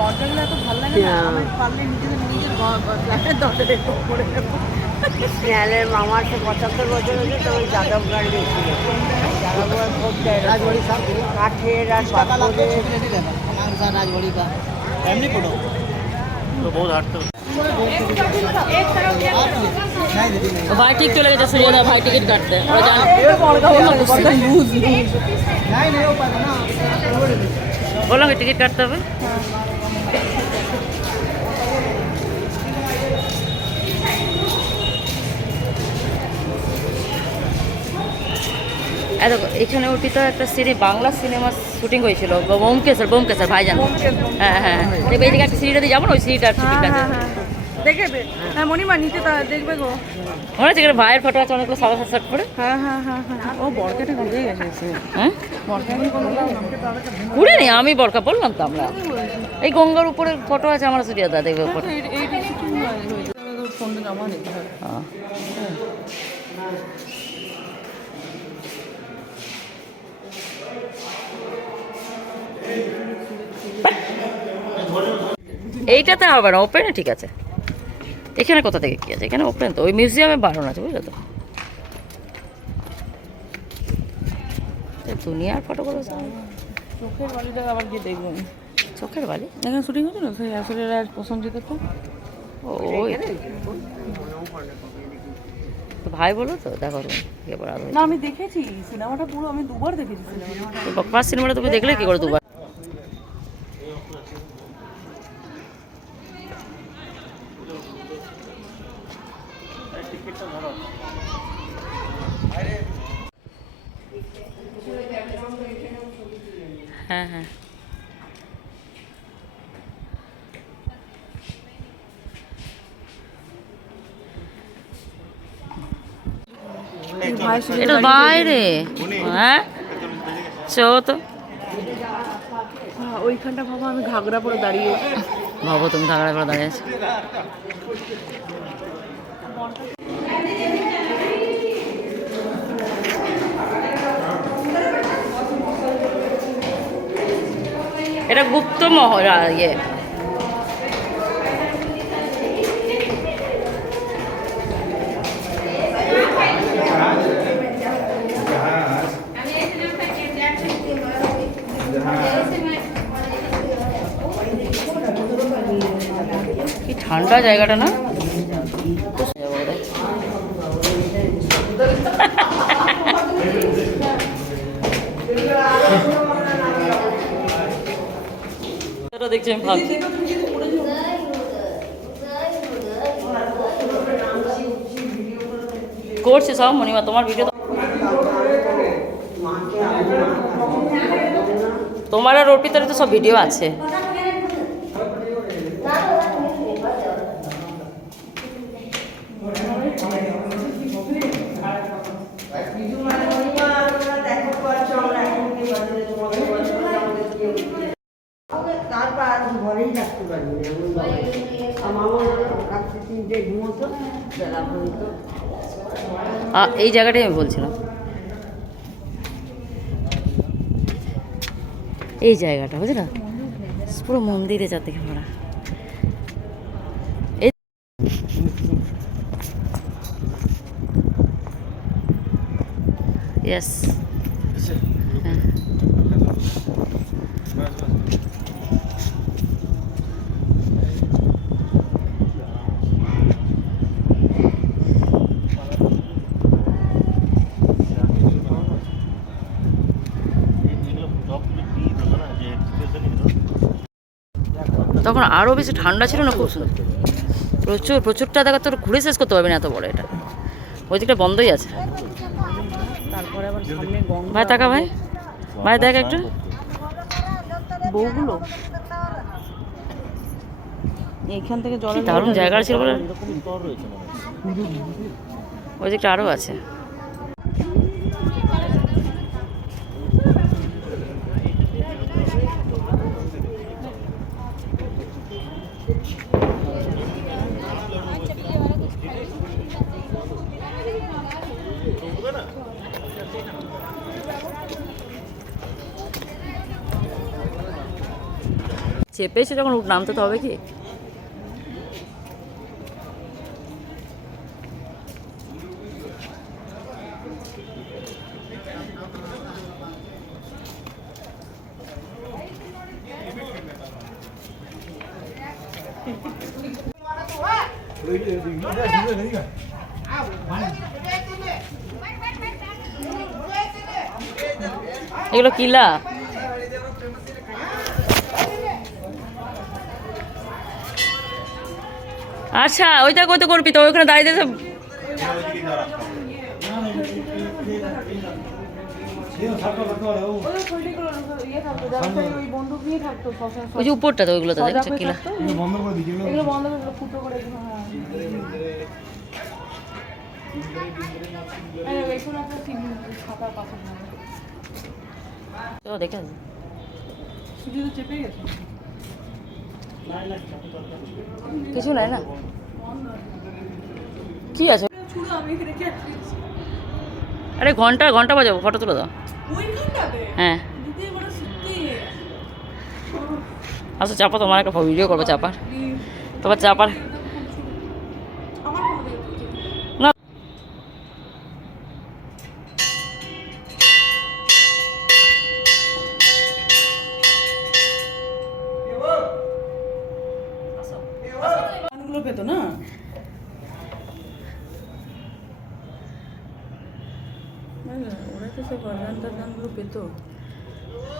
দরজাগুলো এত করে দেবো। স্নেহালের সে পঁচাত্তর বছর হয়েছে তবে যাদব গাড়ি গেছিল কাঠের আর ভাই ঠিক চলে গেছে সুযোগ ভাই টিকিট কাটতে। বললাম টিকিট কাটতে হবে? হ্যাঁ। এখানে অর্পিত একটা সিনে বাংলা সিনেমা শুটিং হয়েছিল। বোমকেশ্বর বোমকেশ্বর ভাইজান। হ্যাঁ হ্যাঁ দেখবে এইদিকে একটা সিঁড়িটা দিয়ে যাব না? ওই সিঁড়িটার শুটিং হ্যাঁ আছে হ্যাঁ হ্যাঁ। দেখবে হ্যাঁ নিচে তা দেখবে গো। মনে হচ্ছে ভাইয়ের ফটো আছে অনেকগুলো সাদা সাত করে। হ্যাঁ হ্যাঁ হ্যাঁ হ্যাঁ। ও বরকাটা ঘুরে গেছে হ্যাঁ? আমি বরকা বললাম তো আমরা। এই গঙ্গার উপরে ফটো আছে আমার সুরিয়া দা দেখবে ফোনটা জমা এইটাতে হবে না ওপেনে ঠিক আছে। এখানে কোথা থেকে কি আছে? এখানে ওপেন তো ওই মিউজিয়ামে বারণ আছে বুঝলে তো। দুনিয়ার ফটোগুলো চোখের বালিটা আবার গিয়ে দেখব আমি চোখের বালি? এখানে শুটিং হচ্ছে না? সেই আসলে আর প্রসঞ্জিত তো। ভাই বলো তো দেখো না আমি দেখেছি সিনেমাটা পুরো আমি দুবার দেখেছি সিনেমাটা। সিনেমাটা তুমি দেখলে কি করে দুবার? হ্যাঁ হ্যাঁ। ভাই এটা বাইরে। হ্যাঁ? চো তো। ওইখানটা ভাবো আমি ঘাগরা পরে দাঁড়িয়ে ভাবো তুমি ঝাগড়া করে দাঁড়িয়ে আছো। এটা গুপ্ত মহল ইয়ে। কি ঠান্ডা জায়গাটা না? দেখছি আমি ভাবছি। করছে সব, মণিমা, তোমার ভিডিও তোমার আর অর্পিতার তো সব ভিডিও আছে তারপর আর ঘরেই থাকতে পারবি না এমন বাবা। আর মামা রাত্রি তিনটে ঘুমোতো বেলা পর্যন্ত আ, এই জায়গাটাই আমি বলছিলাম। এই জায়গাটা বুঝলা পুরো মন্দিরে চারদিকে ভরা এই ইয়েস তখন আরও বেশি ঠান্ডা ছিল না খুব সুন্দর। প্রচুর প্রচুরটা দেখা তোর ঘুরে শেষ করতে পারবি না এত বড় এটা। ওই দিকটা বন্ধই আছে। ভাই তাকা ভাই। ভাই দেখ একটু। বউগুলো। এইখান থেকে কি জলের দারুণ জায়গা ছিল বলে। ওই দিকটা আরও আছে। চেপেছে যখন নামতে তো হবে কি? এগুলো কিলা? আচ্ছা ওইটা কত করবি? তো ওইখানে দাঁড়িয়ে ওই যে উপরটা তো ওইগুলো তো দেখছ কিলা। হ্যাঁ। এই এখানে একটা সিগনি খাতা পাথর। তো দেখে শুধু চেপে গেছে। কিছু নাই না? কি আছে? আরে ঘণ্টা ঘণ্টা বাজাবো ফটো তুলে দাও। হ্যাঁ। আচ্ছা চাপা তোমার একটা ভিডিও করব, চাপার। তোমার চাপার গানগুলো তো না? ওরা তো সব গান টান গানগুলো পেতো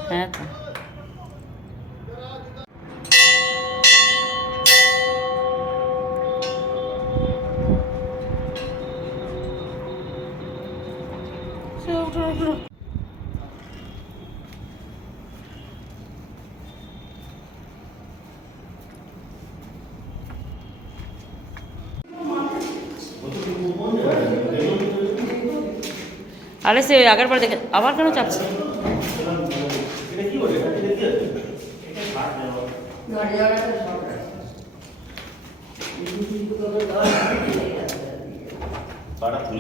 হ্যাঁ তো। আরে সে আগের বার দেখে আবার কেন চাপছে? বাড়া তো